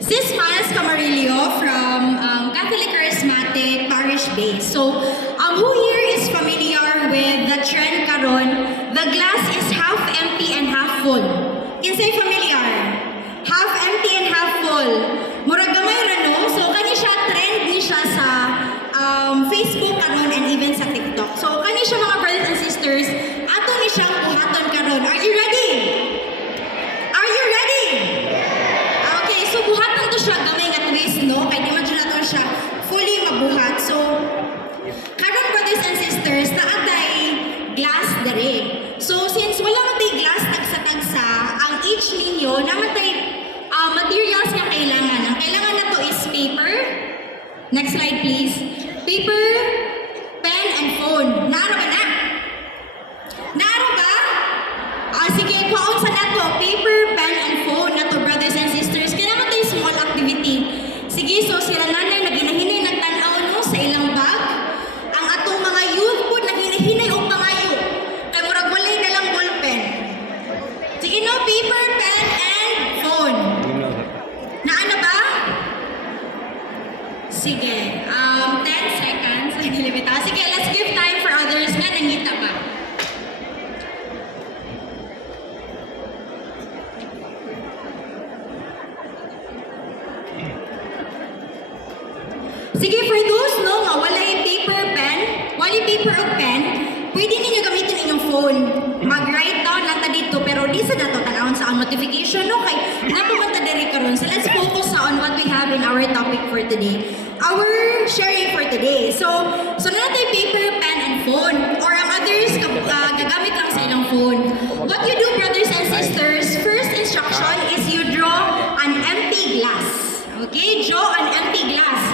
Sis Miles Camarillo from Catholic Charismatic Parish Base. So, who here is familiar with the trend karon? The glass is half empty and half full. Can say familiar? Half empty and half full. Murag gamay ra no? So, kani siya trend ni siya sa Facebook karon and even sa TikTok. So, kani siya mga brothers and sisters, ato ni siyang buhaton karon. Are you ready? Are you ready? Okay, so buhatan to siya gamay nga twist, no? Kaya di man siya nato siya fully mabuhat. So, karon brothers and sisters, naatay glass dere. So, since wala matay glass tagsa-tagsa, ang each ninyo, namatay materials nga kailangan. Ang kailangan na to is paper. Next slide, please. Paper, pen, and phone. Naaro ba na? Naaro ba? Sige, paon sa nato. Paper, pen, and phone na to, brothers and sisters. Kaya naman tayo small activity. Sige, so sila nanay, naginahinay, nagtanaw no, sa ilang bag. Ang atong mga youth po, naginahinay o pangayo. Kaya murag walay na lang ballpen. Sige no, paper, pen, and phone. Naano ba? Sige, 10 seconds. Sige, let's give time for others nga nangita pa. Sige, for those no, nga walay paper, pen, walay paper o pen, pwede ninyo gamitin inyong phone. Mag-write down lang ta dito, pero di sa dato tanawon sa ang notification, no? Kay napumunta diri karon. So let's focus on what we have in our topic for today. Our sharing for today. So na natin paper, pen, and phone. Or ang others, gagamit lang sa ilang phone. What you do, brothers and sisters, first instruction is you draw an empty glass. Okay? Draw an empty glass.